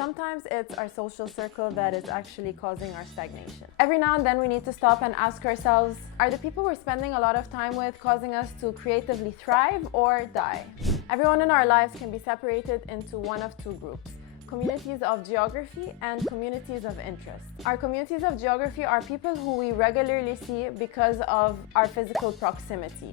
sometimes it's our social circle that is actually causing our stagnation. Every now and then we need to stop and ask ourselves, are the people we're spending a lot of time with causing us to creatively thrive or die? Everyone in our lives can be separated into one of two groups: communities of geography and communities of interest. Our communities of geography are people who we regularly see because of our physical proximity.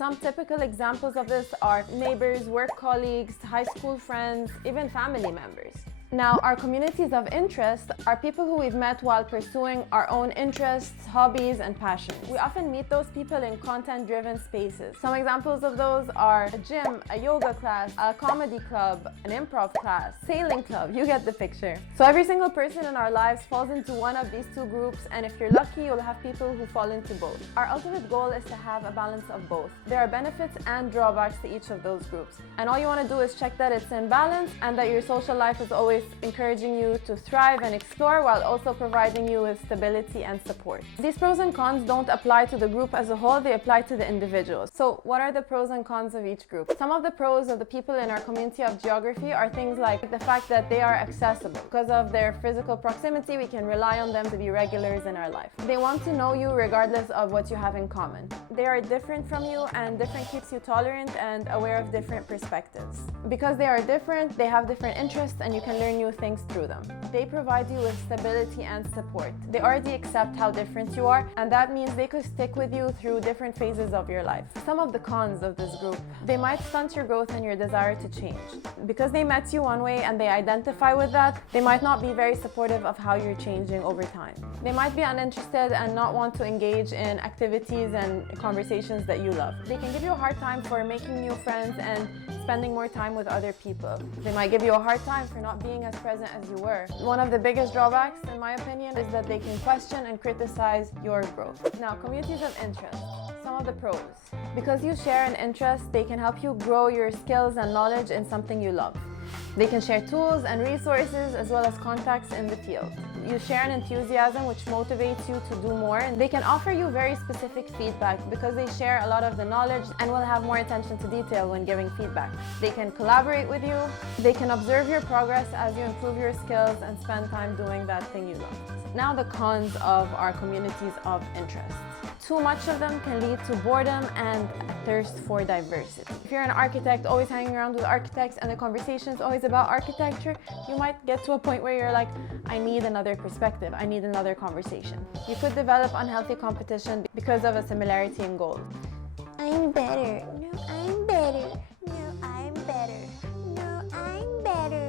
Some typical examples of this are neighbors, work colleagues, high school friends, even family members. Now, our communities of interest are people who we've met while pursuing our own interests, hobbies, and passions. We often meet those people in content-driven spaces. Some examples of those are a gym, a yoga class, a comedy club, an improv class, sailing club, you get the picture. So every single person in our lives falls into one of these two groups, and if you're lucky, you'll have people who fall into both. Our ultimate goal is to have a balance of both. There are benefits and drawbacks to each of those groups, and all you want to do is check that it's in balance and that your social life is always encouraging you to thrive and explore while also providing you with stability and support. These pros and cons don't apply to the group as a whole, they apply to the individuals. So what are the pros and cons of each group? Some of the pros of the people in our community of geography are things like the fact that they are accessible. Because of their physical proximity, we can rely on them to be regulars in our life. They want to know you regardless of what you have in common. They are different from you, and different keeps you tolerant and aware of different perspectives. Because they are different, they have different interests, and you can learn new things through them. They provide you with stability and support. They already accept how different you are, and that means they could stick with you through different phases of your life. Some of the cons of this group: they might stunt your growth and your desire to change. Because they met you one way and they identify with that, they might not be very supportive of how you're changing over time. They might be uninterested and not want to engage in activities and conversations that you love. They can give you a hard time for making new friends and spending more time with other people. They might give you a hard time for not being as present as you were. One of the biggest drawbacks, in my opinion, is that they can question and criticize your growth. Now, communities of interest. Some of the pros: because you share an interest, they can help you grow your skills and knowledge in something you love. They can share tools and resources as well as contacts in the field. You share an enthusiasm which motivates you to do more, and they can offer you very specific feedback because they share a lot of the knowledge and will have more attention to detail when giving feedback. They can collaborate with you. They can observe your progress as you improve your skills and spend time doing that thing you love. Now, the cons of our communities of interest. Too much of them can lead to boredom and thirst for diversity. If you're an architect, always hanging around with architects and the conversation is always about architecture, you might get to a point where you're like, I need another perspective, I need another conversation. You could develop unhealthy competition because of a similarity in goals. I'm better. No, I'm better. No, I'm better. No, I'm better.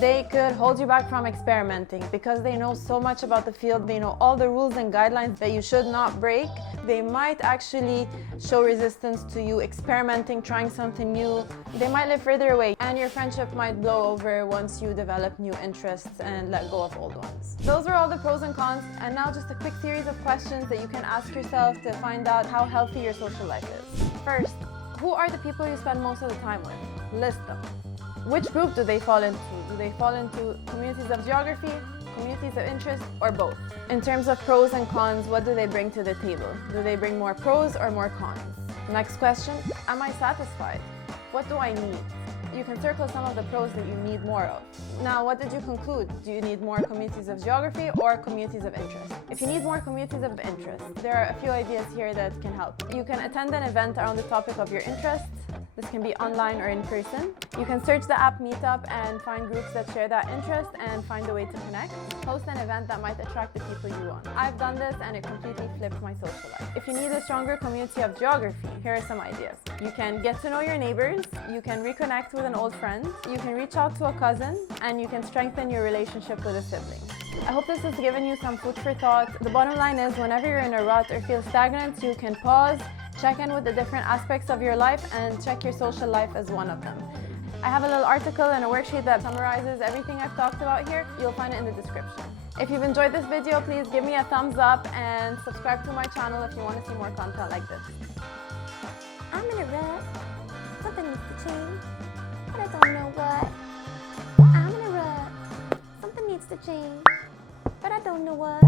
They could hold you back from experimenting because they know so much about the field. They know all the rules and guidelines that you should not break. They might actually show resistance to you experimenting, trying something new. They might live further away, and your friendship might blow over once you develop new interests and let go of old ones. Those are all the pros and cons, and now just a quick series of questions that you can ask yourself to find out how healthy your social life is. First, who are the people you spend most of the time with? List them. Which group do they fall into? Do they fall into communities of geography, communities of interest, or both? In terms of pros and cons, what do they bring to the table? Do they bring more pros or more cons? Next question, am I satisfied? What do I need? You can circle some of the pros that you need more of. Now, what did you conclude? Do you need more communities of geography or communities of interest? If you need more communities of interest, there are a few ideas here that can help. You can attend an event around the topic of your interests. This can be online or in person. You can search the app Meetup and find groups that share that interest and find a way to connect. Host an event that might attract the people you want. I've done this and it completely flipped my social life. If you need a stronger community of geography, here are some ideas. You can get to know your neighbors, you can reconnect with an old friend, you can reach out to a cousin, and you can strengthen your relationship with a sibling. I hope this has given you some food for thought. The bottom line is, whenever you're in a rut or feel stagnant, you can pause, check in with the different aspects of your life, and check your social life as one of them. I have a little article and a worksheet that summarizes everything I've talked about here. You'll find it in the description. If you've enjoyed this video, please give me a thumbs up and subscribe to my channel if you want to see more content like this. I'm in a rut. Something needs to change, but I don't know what. I'm in a rut. Something needs to change, but I don't know what.